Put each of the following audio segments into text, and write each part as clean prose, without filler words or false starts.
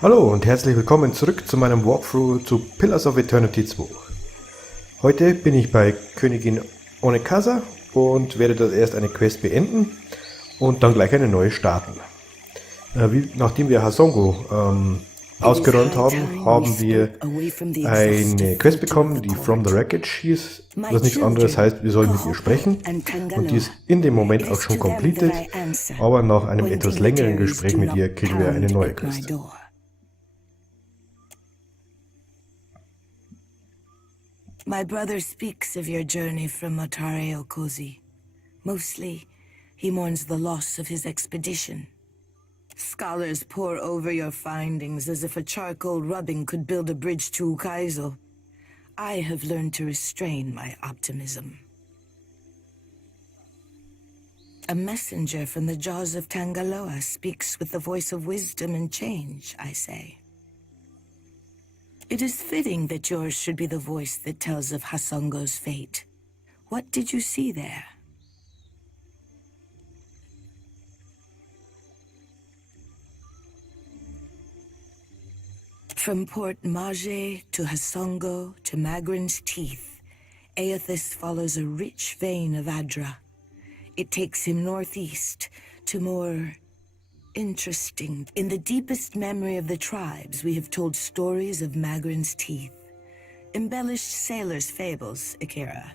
Hallo und herzlich willkommen zurück zu meinem Walkthrough zu Pillars of Eternity 2. Heute bin ich bei Königin Neketaka und werde dort erst eine Quest beenden und dann gleich eine neue starten. Nachdem wir Hasongo ausgeräumt haben, haben wir eine Quest bekommen, die From the Wreckage hieß, was nichts anderes heißt, wir sollen mit ihr sprechen, und die ist in dem Moment auch schon completed, aber nach einem etwas längeren Gespräch mit ihr kriegen wir eine neue Quest. My brother speaks of your journey from Matare Okozi. Mostly, he mourns the loss of his expedition. Scholars pore over your findings as if a charcoal rubbing could build a bridge to Ukaizo. I have learned to restrain my optimism. A messenger from the jaws of Tangaloa speaks with the voice of wisdom and change, I say. It is fitting that yours should be the voice that tells of Hasongo's fate. What did you see there? From Port Mage to Hasongo to Magrin's Teeth, Aethys follows a rich vein of Adra. It takes him northeast to more interesting. In the deepest memory of the tribes, we have told stories of Magrin's Teeth. Embellished sailors' fables, Akira,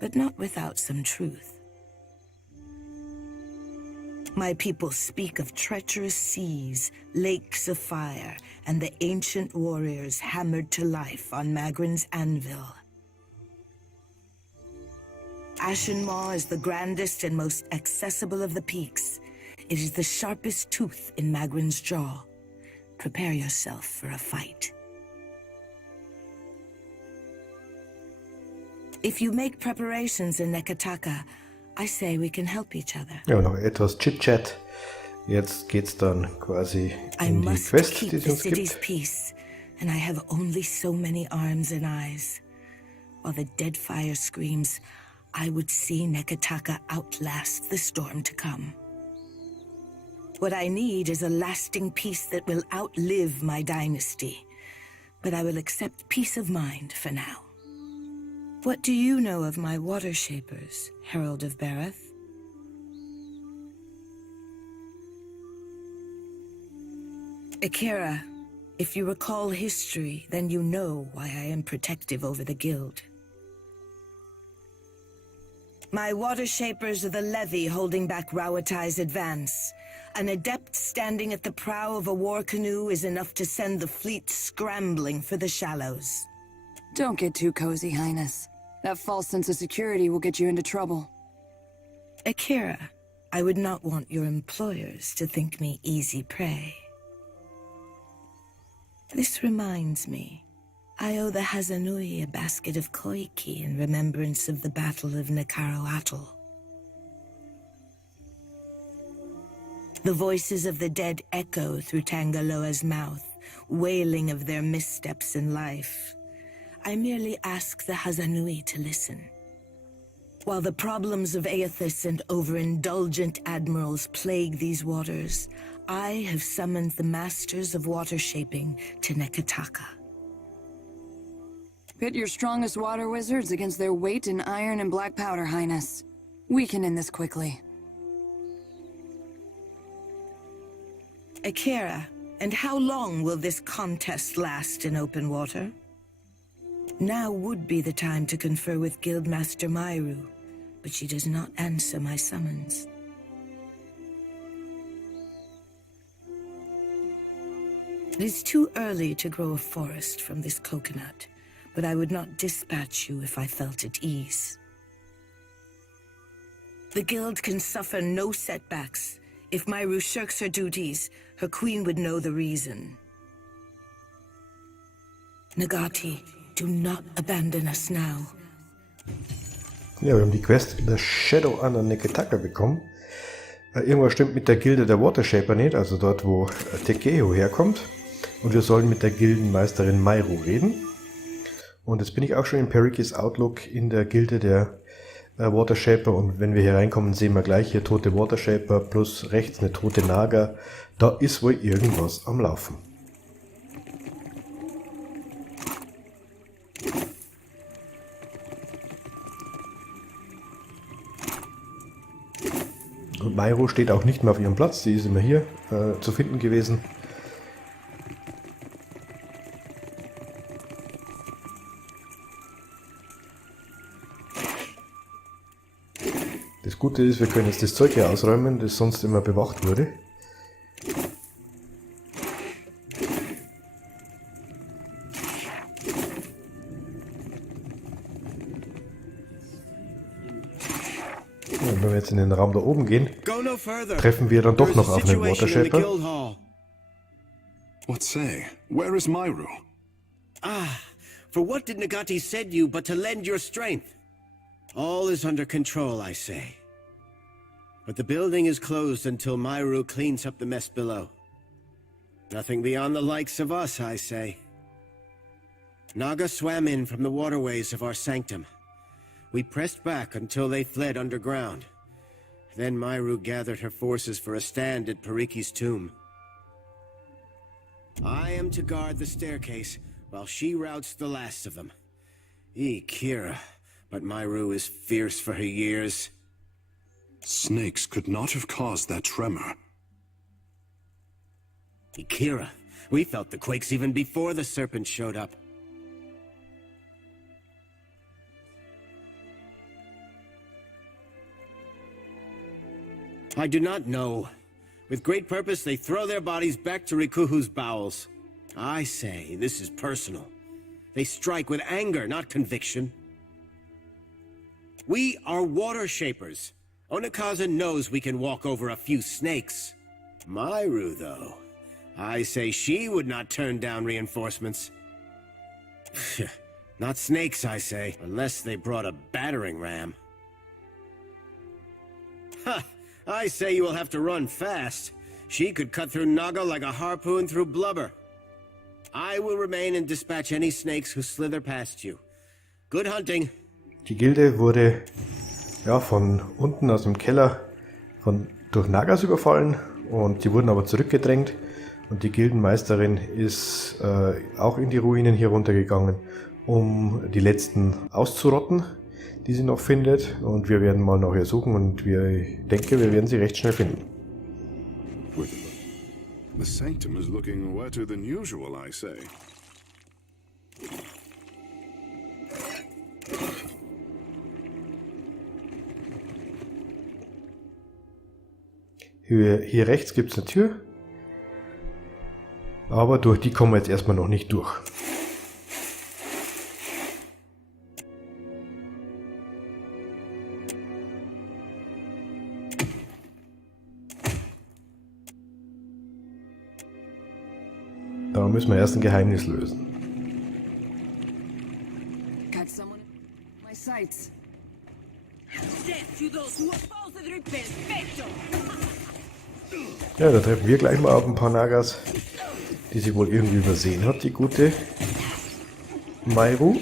but not without some truth. My people speak of treacherous seas, lakes of fire, and the ancient warriors hammered to life on Magrin's anvil. Ashenmaw is the grandest and most accessible of the peaks. It is the sharpest tooth in Magrin's jaw. Prepare yourself for a fight. If you make preparations in Neketaka, I say we can help each other. Ja, noch etwas Chit-Chat. Jetzt geht's dann quasi in die Quest, die sie uns gibt. Peace, and I have only so many arms and eyes. While the dead fire screams, I would see Neketaka outlast the storm to come. What I need is a lasting peace that will outlive my dynasty. But I will accept peace of mind for now. What do you know of my water shapers, Herald of Bareth? Akira, if you recall history, then you know why I am protective over the guild. My water shapers are the levy holding back Rawatai's advance. An adept standing at the prow of a war canoe is enough to send the fleet scrambling for the shallows. Don't get too cozy, Highness. That false sense of security will get you into trouble. Akira, I would not want your employers to think me easy prey. This reminds me, I owe the Hazanui a basket of koiki in remembrance of the Battle of Nekaro Atoll. The voices of the dead echo through Tangaloa's mouth, wailing of their missteps in life. I merely ask the Hazanui to listen. While the problems of Aethys and overindulgent admirals plague these waters, I have summoned the masters of water shaping to Neketaka. Pit your strongest water wizards against their weight in iron and black powder, Highness. We can end this quickly. Akira, and how long will this contest last in open water? Now would be the time to confer with Guildmaster Myru, but she does not answer my summons. It is too early to grow a forest from this coconut, but I would not dispatch you if I felt at ease. The guild can suffer no setbacks. If Myru shirks her duties, her queen would know the reason. Nagati, do not abandon us now. Ja, wir haben die Quest The Shadow under Neketaka bekommen. Irgendwas stimmt mit der Gilde der Watershaper nicht, also dort, wo Tekeo herkommt. Und wir sollen mit der Gildenmeisterin Myru reden. Und jetzt bin ich auch schon in Perikis Outlook in der Gilde der Watershaper, und wenn wir hier reinkommen, sehen wir gleich hier tote Watershaper plus rechts eine tote Naga. Da ist wohl irgendwas am Laufen. Mairo steht auch nicht mehr auf ihrem Platz, sie ist immer hier zu finden gewesen. Das Gute ist, wir können jetzt das Zeug hier ausräumen, das sonst immer bewacht wurde. Und wenn wir jetzt in den Raum da oben gehen, treffen wir dann doch noch auf einen Watershaper. What say? Where is Myru? Ah, for what did Nagati send you but to lend your strength? All is under control, I say. But the building is closed until Myru cleans up the mess below. Nothing beyond the likes of us, I say. Naga swam in from the waterways of our sanctum. We pressed back until they fled underground. Then Myru gathered her forces for a stand at Pariki's tomb. I am to guard the staircase while she routs the last of them. Kira, but Myru is fierce for her years. Snakes could not have caused that tremor. Kira, we felt the quakes even before the serpent showed up. I do not know. With great purpose, they throw their bodies back to Rikuhu's bowels. I say, this is personal. They strike with anger, not conviction. We are water shapers. Onikaza knows we can walk over a few snakes. Myru, though, I say she would not turn down reinforcements. Not snakes, I say, unless they brought a battering ram. Ha! I say you will have to run fast. She could cut through Naga like a harpoon through blubber. I will remain and dispatch any snakes who slither past you. Good hunting. Die Gilde wurde ja von unten aus dem Keller durch Nagas überfallen und die wurden aber zurückgedrängt und die Gildenmeisterin ist auch in die Ruinen hier runtergegangen, um die letzten auszurotten, die sie noch findet, und wir werden mal nachher suchen und ich denke, wir werden sie recht schnell finden. The sanctum is looking wetter than usual, I say. Hier rechts gibt es eine Tür, aber durch die kommen wir jetzt erstmal noch nicht durch. Da müssen wir erst ein Geheimnis lösen. Got someone in my sights. Death to those who oppose the perfecto! Ja, da treffen wir gleich mal auf ein paar Nagas, die sie wohl irgendwie übersehen hat, die gute Myru.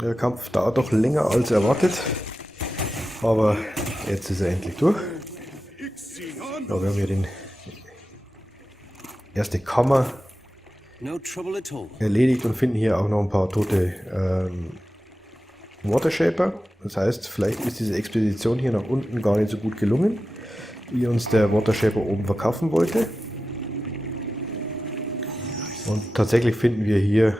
Der Kampf dauert doch länger als erwartet, aber jetzt ist er endlich durch. Ja, wir haben hier die erste Kammer erledigt und finden hier auch noch ein paar tote Watershaper. Das heißt, vielleicht ist diese Expedition hier nach unten gar nicht so gut gelungen, wie uns der Watershaper oben verkaufen wollte. Und tatsächlich finden wir hier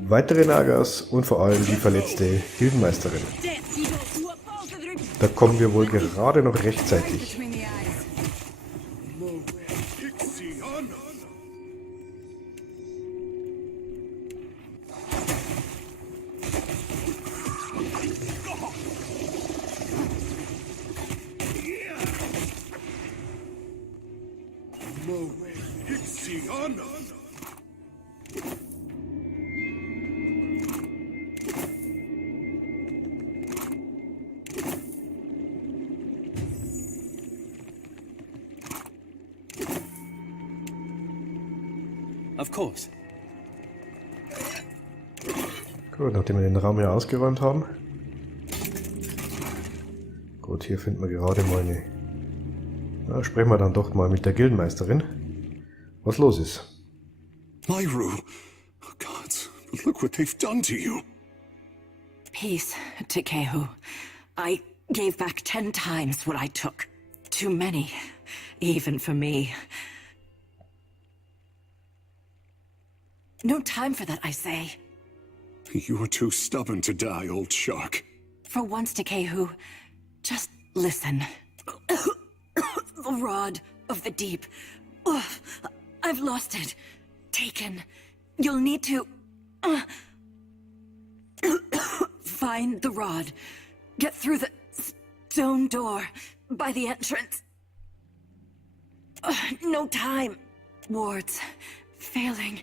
weitere Nagas und vor allem die verletzte Gildenmeisterin. Da kommen wir wohl gerade noch rechtzeitig. of course. Gut, nachdem wir den Raum hier ausgeräumt haben. Gut, hier finden wir gerade mal eine... Na, sprechen wir dann doch mal mit der Gildenmeisterin, was los ist. Myru! Oh, gods, but look what they've done to you! Peace, Tekehu. I gave back 10 times what I took. Too many, even for me. No time for that, I say. You were too stubborn to die, old shark. For once, Tekehu, just listen. The rod of the deep. Ugh, I've lost it. Taken. You'll need to... find the rod. Get through the stone door by the entrance. No time. Wards. Failing.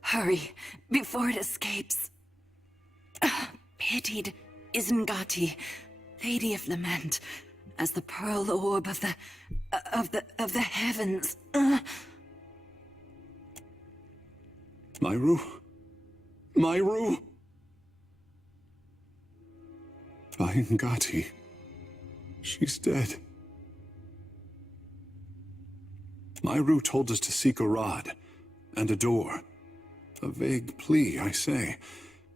Hurry, before it escapes. Pitied Isengati, Lady of Lament, as the pearl orb of the heavens. Myru? Myru? Ngati. She's dead. Myru told us to seek a rod and a door. A vague plea, I say,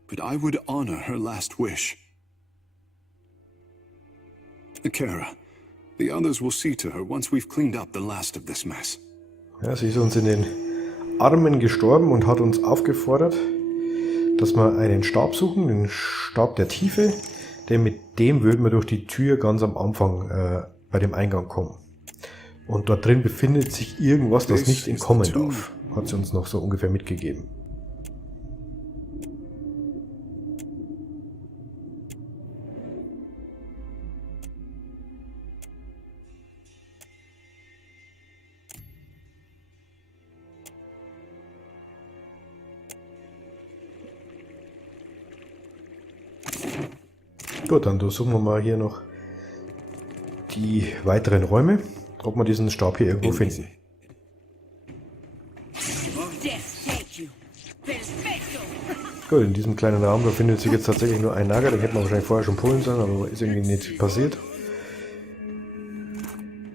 but I would honor her last wish. Akara, the others will see to her once we've cleaned up the last of this mess. Ja, sie ist uns in den Armen gestorben und hat uns aufgefordert, dass wir einen Stab suchen, den Stab der Tiefe, denn mit dem würden wir durch die Tür ganz am Anfang bei dem Eingang kommen. Und dort drin befindet sich irgendwas, das nicht entkommen darf, hat sie uns noch so ungefähr mitgegeben. Gut, dann durchsuchen wir mal hier noch die weiteren Räume, ob wir diesen Stab hier irgendwo finden. Gut, in diesem kleinen Raum befindet sich jetzt tatsächlich nur ein Nager, den hätten wir wahrscheinlich vorher schon pullen sollen, aber ist irgendwie nicht passiert.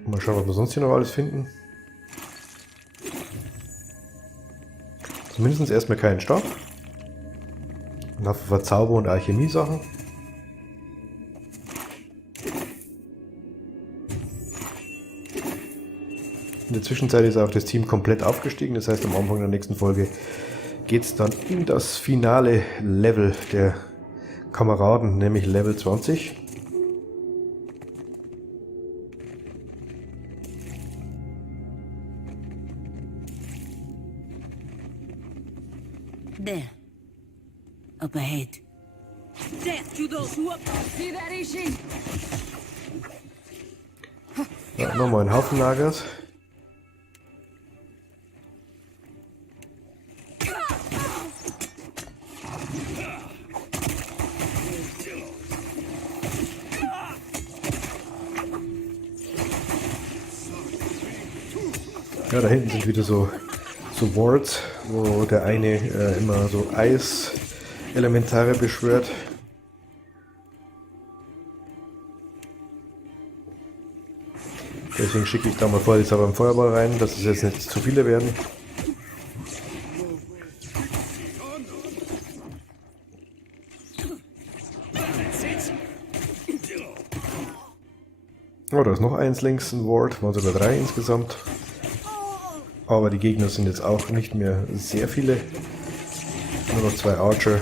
Mal schauen, was wir sonst hier noch alles finden. Zumindest erstmal keinen Stab. Ein Haufen Verzauber- und Alchemie-Sachen. In der Zwischenzeit ist auch das Team komplett aufgestiegen, das heißt am Anfang der nächsten Folge geht es dann in das finale Level der Kameraden, nämlich Level 20. There. Up ahead. Death to those who see that, Ishi? Ja, nochmal ein Haufen Lagers. Ja, da hinten sind wieder so Wards, wo der eine immer so Eiselementare beschwört. Deswegen schicke ich da mal vor, jetzt aber im Feuerball rein, dass es jetzt nicht zu viele werden. Oh, da ist noch eins links, ein Ward, waren sogar 3 insgesamt. Aber die Gegner sind jetzt auch nicht mehr sehr viele. Nur noch 2 Archer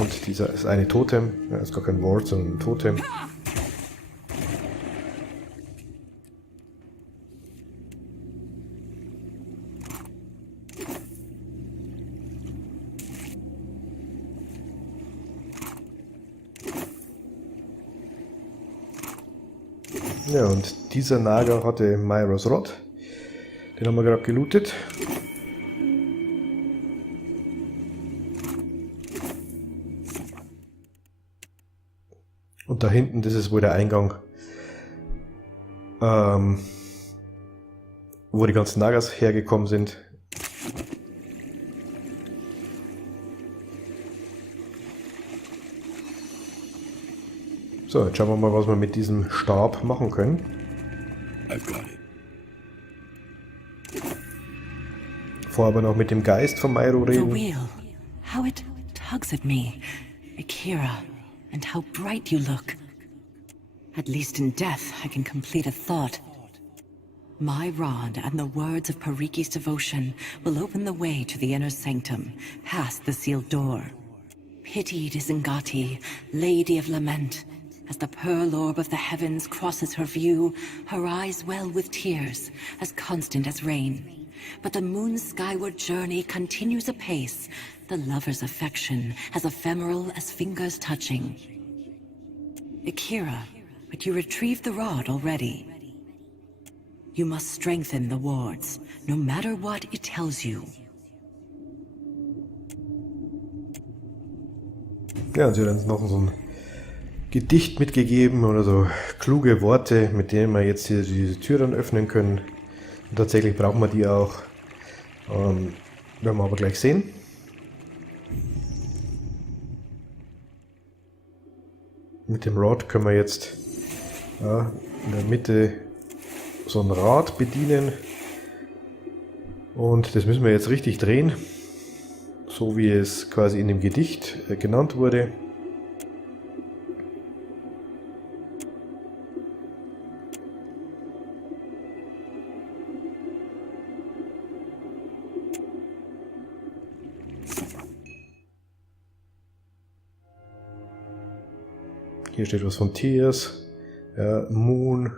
und dieser ist eine Totem. Ja, ist gar kein Ward, sondern ein Totem. Ja, und dieser Nager hatte Myros Rod. Den haben wir gerade gelootet. Und da hinten, das ist wohl der Eingang, wo die ganzen Nagas hergekommen sind. So, jetzt schauen wir mal, was wir mit diesem Stab machen können. I've got it. Vorher aber noch mit dem Geist von Myro The reden. wheel. How it tugs at me. Akira. And how bright you look. At least in death, I can complete a thought. My rod and the words of Pariki's devotion will open the way to the inner sanctum, past the sealed door. Pitied is Ngati, Lady of Lament. As the pearl orb of the heavens crosses her view, her eyes well with tears, as constant as rain. But the moon's skyward journey continues apace, the lover's affection as ephemeral as fingers touching. Akira, but you retrieved the rod already. You must strengthen the wards, no matter what it tells you. Ja, und sie hat uns noch so ein Gedicht mitgegeben oder so kluge Worte, mit denen wir jetzt hier diese Tür dann öffnen können. Und tatsächlich brauchen wir die auch. Werden wir aber gleich sehen. Mit dem Rod können wir jetzt in der Mitte so ein Rad bedienen. Und das müssen wir jetzt richtig drehen. So wie es quasi in dem Gedicht genannt wurde. Hier steht was von Tears, Moon,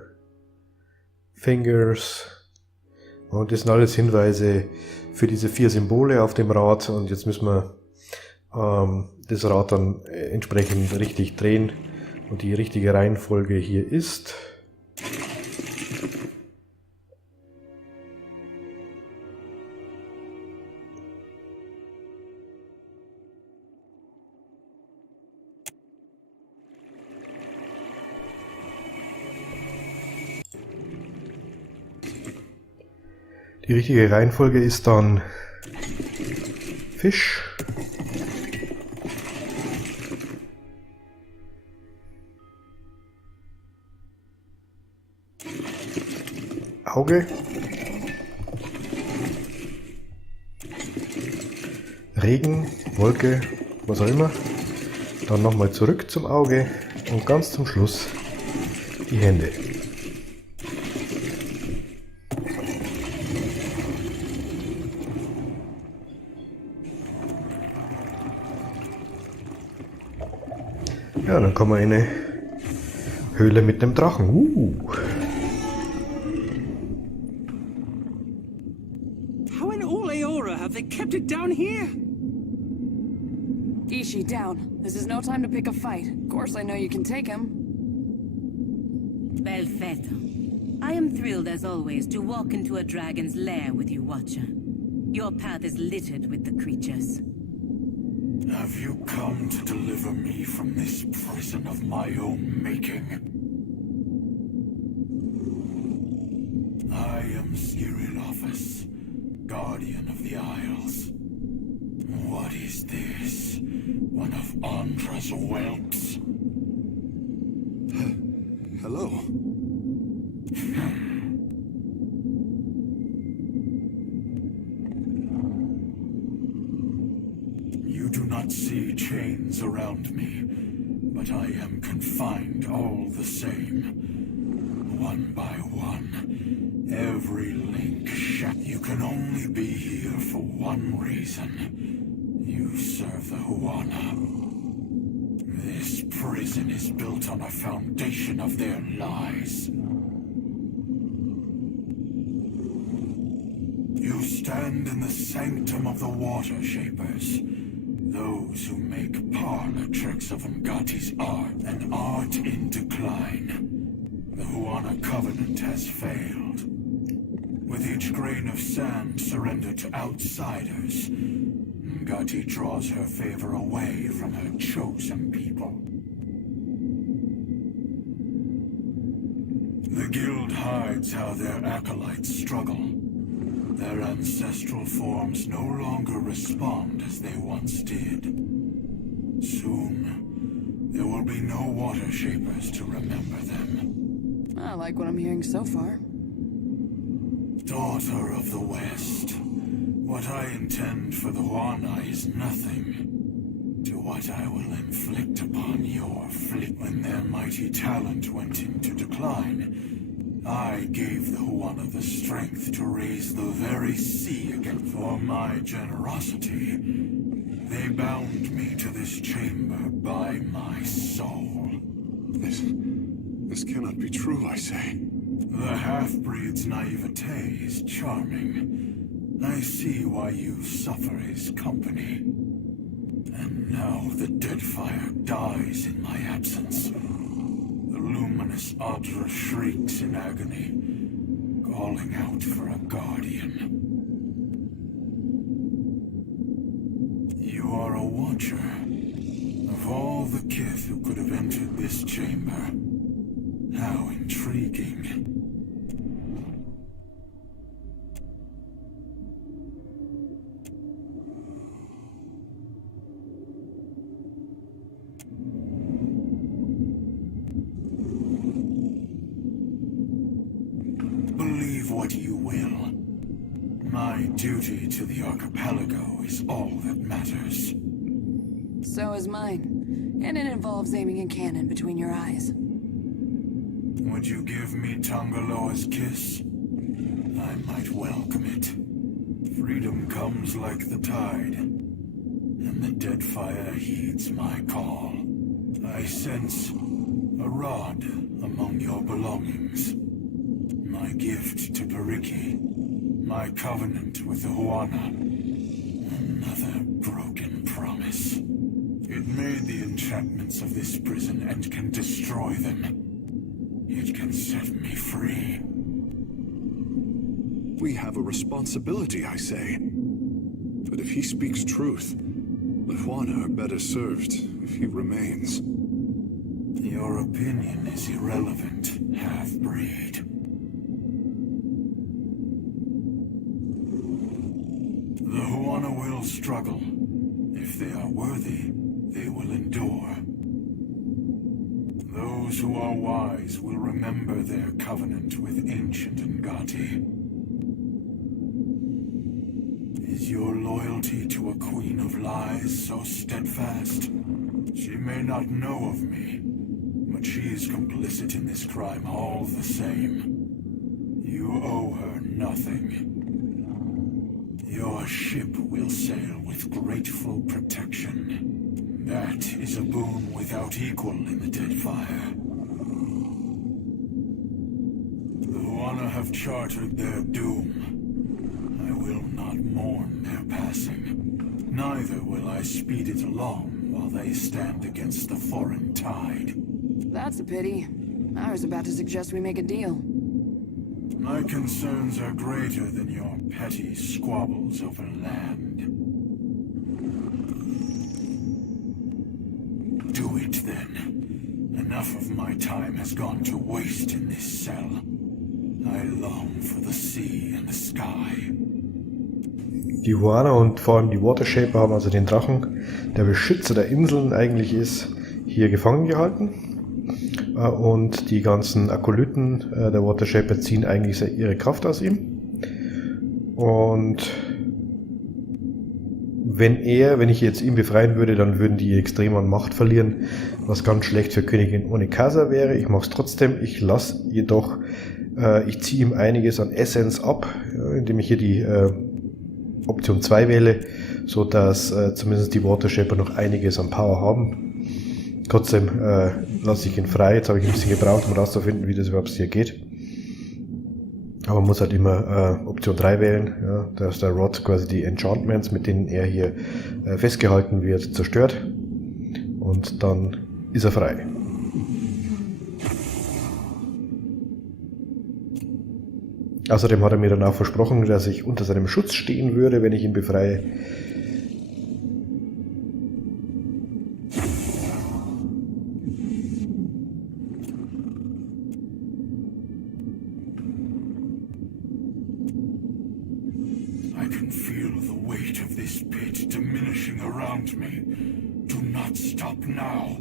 Fingers und das sind alles Hinweise für diese 4 Symbole auf dem Rad und jetzt müssen wir das Rad dann entsprechend richtig drehen und die richtige Reihenfolge hier ist. Die richtige Reihenfolge ist dann Fisch, Auge, Regen, Wolke, was auch immer, dann nochmal zurück zum Auge und ganz zum Schluss die Hände. Ja, dann kommen wir in eine Höhle mit einem Drachen. How in all Aora have they kept it down here? Ishi, down. This is no time to pick a fight. Of course I know you can take him. Perfetto. I am thrilled as always to walk into a dragon's lair with you, Watcher. Your path is littered with the creatures. Have you come to deliver me from this prison of my own making? I am Scyorielaphas, guardian of the Isles. What is this? One of Andra's whelps? Hello. You do not see chains around me, but I am confined all the same. One by one, every link shut. You can only be here for one reason. You serve the Huana. This prison is built on a foundation of their lies. You stand in the sanctum of the Water Shapers. Those who make parlor tricks of Ngati's art, an art in decline. The Huana Covenant has failed. With each grain of sand surrendered to outsiders, Ngati draws her favor away from her chosen people. The Guild hides how their acolytes struggle. Their ancestral forms no longer respond as they once did. Soon, There will be no water shapers to remember them. I like what I'm hearing so far. Daughter of the West, what I intend for the Huana is nothing to what I will inflict upon your fleet. When their mighty talent went into decline, I gave the Huana the strength to raise the very sea again. For my generosity, they bound me to this chamber by my soul. This cannot be true, I say. The half-breed's naivete is charming. I see why you suffer his company. And now the Deadfire dies in my absence. The luminous Adra shrieks in agony, calling out for a guardian. You are a watcher. Of all the kith who could have entered this chamber, how intriguing. Believe what you will. My duty to the archipelago is all that matters. So is mine. And it involves aiming a cannon between your eyes. Would you give me Tangaloa's kiss? I might welcome it. Freedom comes like the tide, and the Deadfire heeds my call. I sense a rod among your belongings. My gift to Periki, my covenant with the Huana. Another broken promise. It made the enchantments of this prison and can destroy them. It can set me free. We have a responsibility, I say. But if he speaks truth, the Huana are better served if he remains. Your opinion is irrelevant, half-breed. The Huana will struggle. If they are worthy, they will endure. Those who are wise will remember their covenant with ancient Ngati. Is your loyalty to a queen of lies so steadfast? She may not know of me, but she is complicit in this crime all the same. You owe her nothing. Your ship will sail with grateful protection. That is a boon without equal in the Deadfire. The Huana have chartered their doom. I will not mourn their passing. Neither will I speed it along while they stand against the foreign tide. That's a pity. I was about to suggest we make a deal. My concerns are greater than your petty squabbles over land. Do it then. Enough of my time has gone to waste in this cell. I long for the sea and the sky. Die Huana und vor allem die Watershaper haben also den Drachen, der Beschützer der Inseln eigentlich ist, hier gefangen gehalten. Und die ganzen Akolyten der Watershaper ziehen eigentlich ihre Kraft aus ihm. Und wenn ich jetzt ihn befreien würde, dann würden die extrem an Macht verlieren, was ganz schlecht für Königin Onekasa wäre. Ich mache es trotzdem, ich ziehe ihm einiges an Essenz ab, indem ich hier die Option 2 wähle, so dass zumindest die Watershaper noch einiges an Power haben. Trotzdem lasse ich ihn frei. Jetzt habe ich ein bisschen gebraucht, um herauszufinden, wie das überhaupt hier geht. Aber man muss halt immer Option 3 wählen. Ja, da ist der Rod quasi die Enchantments, mit denen er hier festgehalten wird, zerstört. Und dann ist er frei. Außerdem hat er mir dann auch versprochen, dass ich unter seinem Schutz stehen würde, wenn ich ihn befreie. I can feel the weight of this pit diminishing around me. Do not stop now.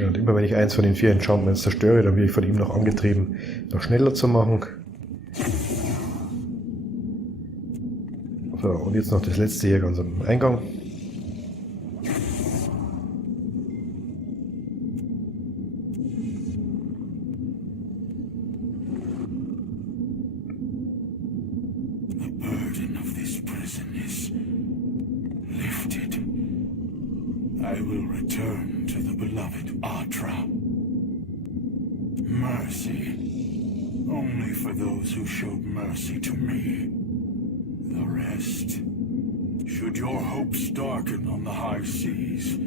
Ja, und immer wenn ich eins von den 4 Enchantments zerstöre, dann werde ich von ihm noch angetrieben, noch schneller zu machen. So, und jetzt noch das letzte hier ganz am Eingang. The burden of this prison is lifted. I will return to the beloved Atra. Mercy. Only for those who showed mercy to me. The rest. Should your hopes darken on the high seas,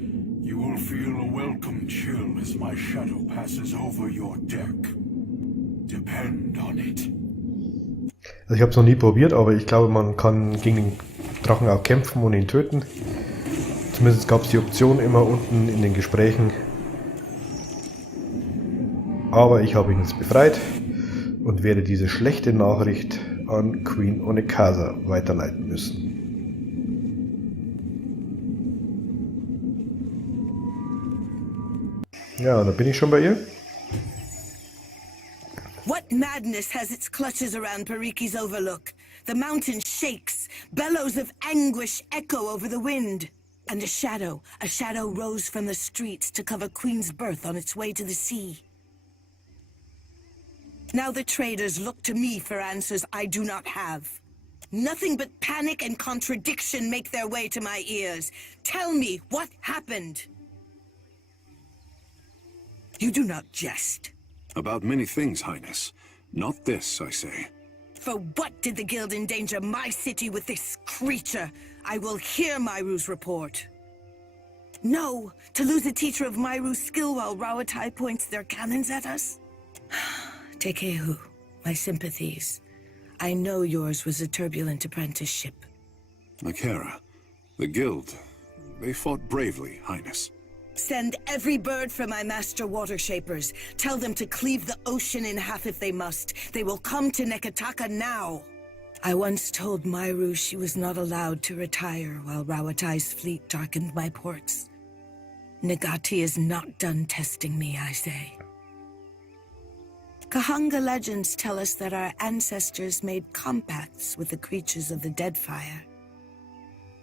you will feel a welcome chill as my shadow passes over your deck. Depend on it. Also ich habe es noch nie probiert, aber ich glaube, man kann gegen den Drachen auch kämpfen und ihn töten. Zumindest gab es die Option immer unten in den Gesprächen. Aber ich habe ihn jetzt befreit und werde diese schlechte Nachricht an Queen Onekasa weiterleiten müssen. Ja, da bin ich schon bei ihr. What madness has its clutches around Pariki's overlook? The mountain shakes, bellows of anguish echo over the wind. And a shadow rose from the streets to cover Queen's berth on its way to the sea. Now the traders look to me for answers I do not have. Nothing but panic and contradiction make their way to my ears. Tell me what happened. You do not jest. About many things, Highness. Not this, I say. For what did the Guild endanger my city with this creature? I will hear Myru's report. No, to lose a teacher of Myru's skill while Rawatai points their cannons at us? Tekehu, my sympathies. I know yours was a turbulent apprenticeship. Nakera, the Guild, they fought bravely, Highness. Send every bird for my master water shapers. Tell them to cleave the ocean in half if they must. They will come to Neketaka now. I once told Myru she was not allowed to retire while Rawatai's fleet darkened my ports. Nagati is not done testing me, I say. Kahanga legends tell us that our ancestors made compacts with the creatures of the Deadfire.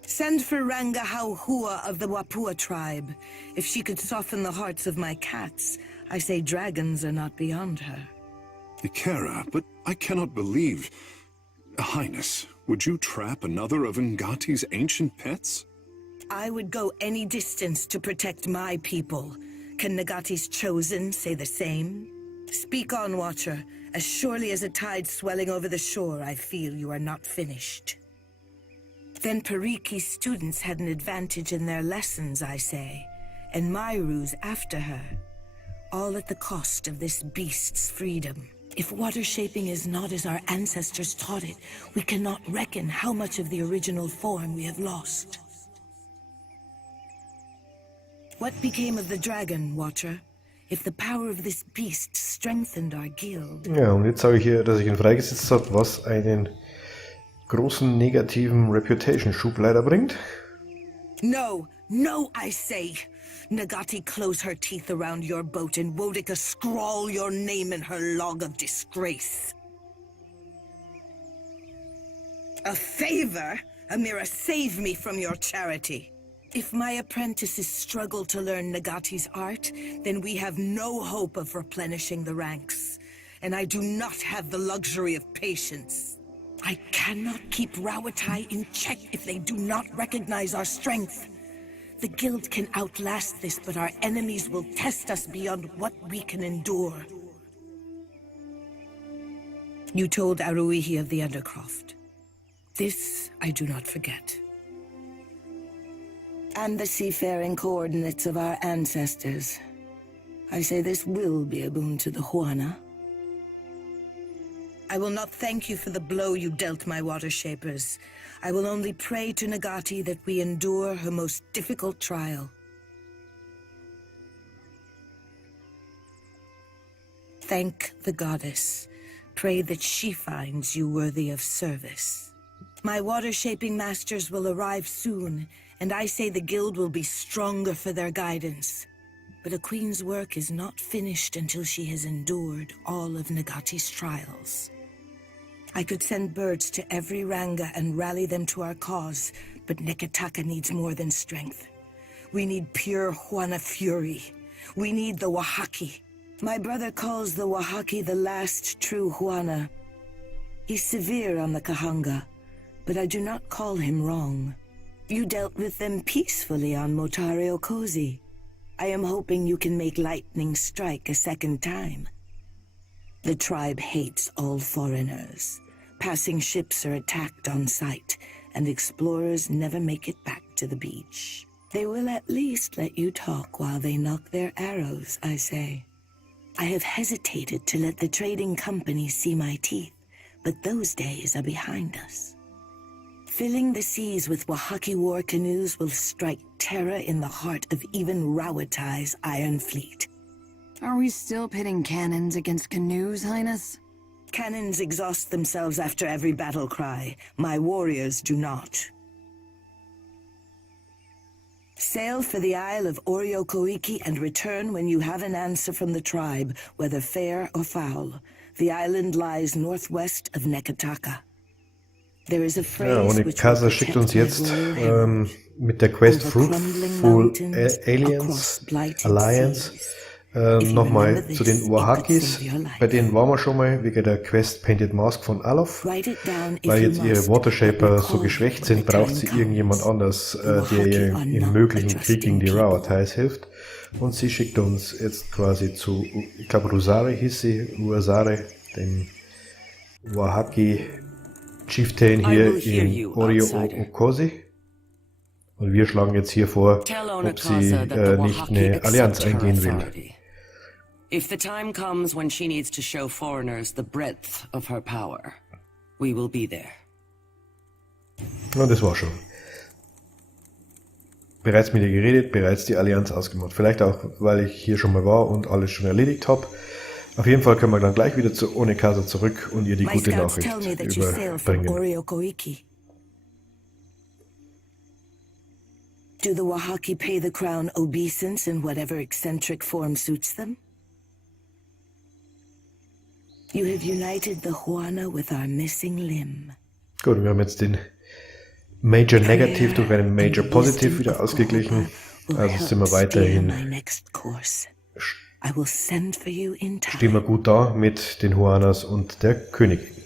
Send for Ranga Hauhua of the Wapua tribe. If she could soften the hearts of my cats, I say dragons are not beyond her. Ikera, but I cannot believe... Highness, would you trap another of Ngati's ancient pets? I would go any distance to protect my people. Can Nagati's chosen say the same? Speak on, Watcher. As surely as a tide swelling over the shore, I feel you are not finished. Then Pariki's students had an advantage in their lessons, I say, and Myru's after her. All at the cost of this beast's freedom. If water shaping is not as our ancestors taught it, we cannot reckon how much of the original form we have lost. What became of the dragon, Watcher? If the power of this beast strengthened our guild. Ja, und jetzt sage ich hier, dass ich ihn freigesetzt habe, was einen großen negativen Reputation-Schub leider bringt. No, no, I say. Nagati close her teeth around your boat and Wodika scrawl your name in her log of disgrace. A favor? Amira, save me from your charity. If my apprentices struggle to learn Nagati's art, then we have no hope of replenishing the ranks. And I do not have the luxury of patience. I cannot keep Rawatai in check if they do not recognize our strength. The Guild can outlast this, but our enemies will test us beyond what we can endure. You told Aruihi of the Undercroft. This I do not forget. And the seafaring coordinates of our ancestors. I say this will be a boon to the Huana. I will not thank you for the blow you dealt my water shapers. I will only pray to Nagati that we endure her most difficult trial. Thank the goddess. Pray that she finds you worthy of service. My water-shaping masters will arrive soon, and I say the guild will be stronger for their guidance. But a queen's work is not finished until she has endured all of Negati's trials. I could send birds to every Ranga and rally them to our cause, but Neketaka needs more than strength. We need pure Huana fury. We need the Wahaki. My brother calls the Wahaki the last true Huana. He's severe on the Kahanga, but I do not call him wrong. You dealt with them peacefully on Motare Okozi. I am hoping you can make lightning strike a second time. The tribe hates all foreigners. Passing ships are attacked on sight, and explorers never make it back to the beach. They will at least let you talk while they knock their arrows, I say. I have hesitated to let the trading companies see my teeth, but those days are behind us. Filling the seas with Wahaki war canoes will strike terror in the heart of even Rawatai's Iron Fleet. Are we still pitting cannons against canoes, Highness? Cannons exhaust themselves after every battle cry. My warriors do not. Sail for the Isle of Oriokoiki and return when you have an answer from the tribe, whether fair or foul. The island lies northwest of Neketaka. There is a phrase und Kasa schickt uns jetzt mit der Quest Fruitful Alliance nochmal zu den Wahakis. Bei denen waren wir schon mal wegen der Quest Painted Mask von Alof. Weil jetzt ihre Watershaper so geschwächt sind, braucht sie irgendjemand anders, der ihr im möglichen Krieg gegen die Rawatais hilft. Und sie schickt uns jetzt quasi zu, ich glaube Rusare hieß sie, Ruasare, dem Wahaki Chieftain hier in Orio-Okosi. Und wir schlagen jetzt hier vor, ob sie nicht eine Allianz eingehen will. If the time comes when she needs to show foreigners the breadth of her power, we will be there. Und das war schon. Bereits mit ihr geredet, bereits die Allianz ausgemacht. Vielleicht auch, weil ich hier schon mal war und alles schon erledigt habe. Auf jeden Fall können wir dann gleich wieder zu Onekasa zurück und ihr die gute Nachricht überbringen. Do the Wahaki pay the crown obeisance in whatever eccentric form suits them? You have united the Huana with our missing limb. Gut, wir haben jetzt den Major Negative durch einen Major Positive wieder ausgeglichen. Also sind wir weiterhin stehen wir gut da mit den Huanas und der Königin.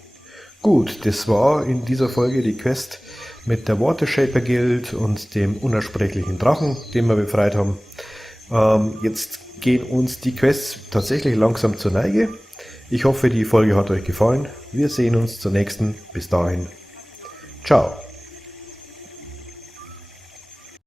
Gut, das war in dieser Folge die Quest mit der Watershaper Guild und dem unersprechlichen Drachen, den wir befreit haben. Jetzt gehen uns die Quests tatsächlich langsam zur Neige. Ich hoffe, die Folge hat euch gefallen. Wir sehen uns zur nächsten. Bis dahin. Ciao.